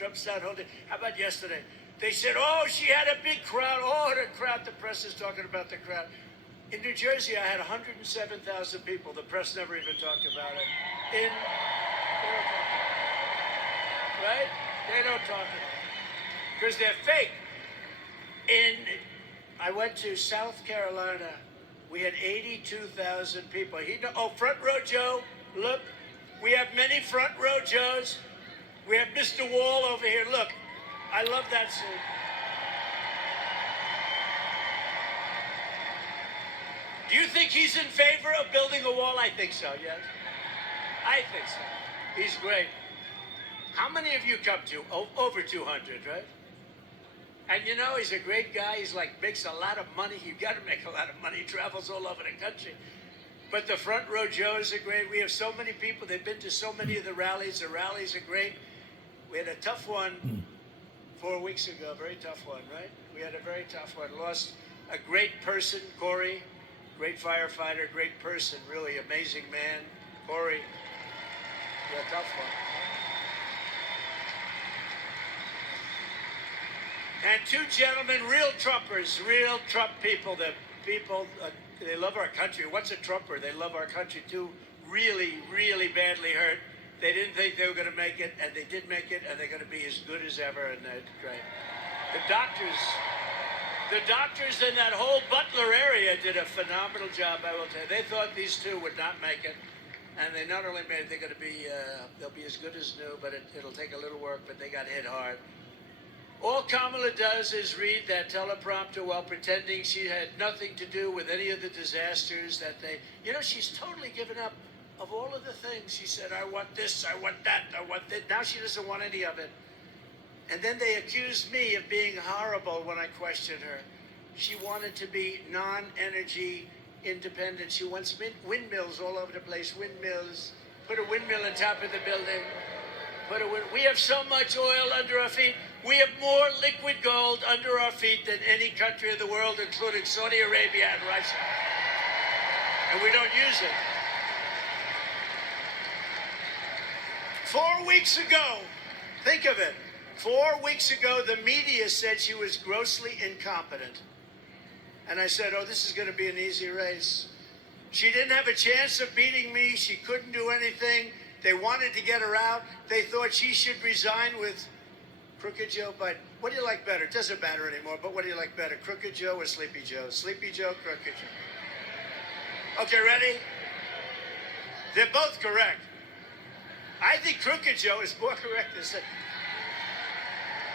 Trump's not holding. How about yesterday? They said, oh, she had a big crowd. Oh, the crowd. The press is talking about the crowd. In New Jersey, I had 107,000 people. The press never even talked about it. They don't talk about it. Right? They don't talk about it. Because they're fake. I went to South Carolina. We had 82,000 people. Front row Joe, look. We have many front row Joes. We have Mr. Wall over here. Look, I love that suit. Do you think he's in favor of building a wall? I think so, yes. I think so. He's great. How many of you come to? Over 200, right? And you know, he's a great guy. He's makes a lot of money. You got to make a lot of money. He travels all over the country. But the front row Joes are great. We have so many people. They've been to so many of the rallies. The rallies are great. We had a tough one 4 weeks ago. Very tough one, right? We had a very tough one. Lost a great person, Corey. Great firefighter, great person, really amazing man. Corey. Yeah, tough one. And two gentlemen, real Trumpers, real Trump people. The people, they love our country. What's a Trumper? They love our country too. Really, really badly hurt. They didn't think they were going to make it, and they did make it, and they're going to be as good as ever, and they're great. The doctors in that whole Butler area did a phenomenal job, I will tell you. They thought these two would not make it, and they not only made it, they're going to be, they'll be as good as new, but it'll take a little work, but they got hit hard. All Kamala does is read that teleprompter while pretending she had nothing to do with any of the disasters that they... You know, she's totally given up of all of the things. She said, I want this, I want that, I want that. Now she doesn't want any of it. And then they accused me of being horrible when I questioned her. She wanted to be non-energy independent. She wants windmills all over the place, windmills. Put a windmill on top of the building. We have so much oil under our feet. We have more liquid gold under our feet than any country of the world, including Saudi Arabia and Russia. And we don't use it. 4 weeks ago, think of it. 4 weeks ago, the media said she was grossly incompetent. And I said, oh, this is going to be an easy race. She didn't have a chance of beating me. She couldn't do anything. They wanted to get her out. They thought she should resign with Crooked Joe Biden. What do you like better? It doesn't matter anymore, but what do you like better? Crooked Joe or Sleepy Joe? Sleepy Joe, Crooked Joe. Okay, ready? They're both correct. I think Crooked Joe is more correct than Sleepy.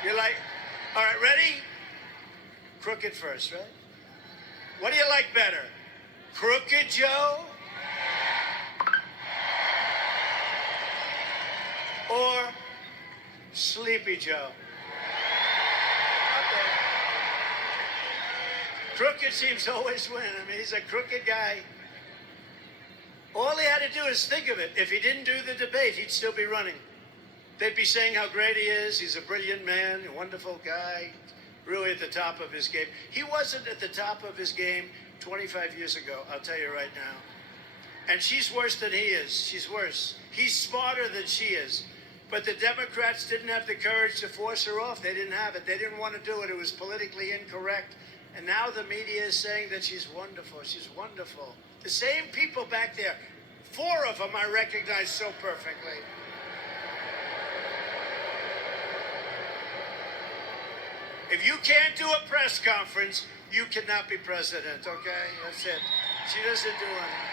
You're like, all right, ready? Crooked first, right? What do you like better? Crooked Joe or Sleepy Joe? Okay. Crooked seems to always win. I mean, he's a crooked guy. All he had to do is think of it. If he didn't do the debate, he'd still be running. They'd be saying how great he is. He's a brilliant man, a wonderful guy, really at the top of his game. He wasn't at the top of his game 25 years ago, I'll tell you right now. And she's worse than he is. She's worse. He's smarter than she is. But the Democrats didn't have the courage to force her off. They didn't have it. They didn't want to do it. It was politically incorrect. And now the media is saying that she's wonderful. She's wonderful. The same people back there, 4 of them I recognize so perfectly. If you can't do a press conference, you cannot be president, okay? That's it. She doesn't do anything.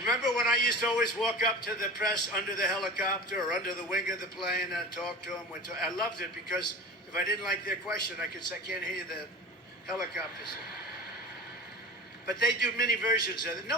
Remember when I used to always walk up to the press under the helicopter or under the wing of the plane and talk to them? I loved it because if I didn't like their question, I could say, I can't hear the helicopters. But they do many versions of it. No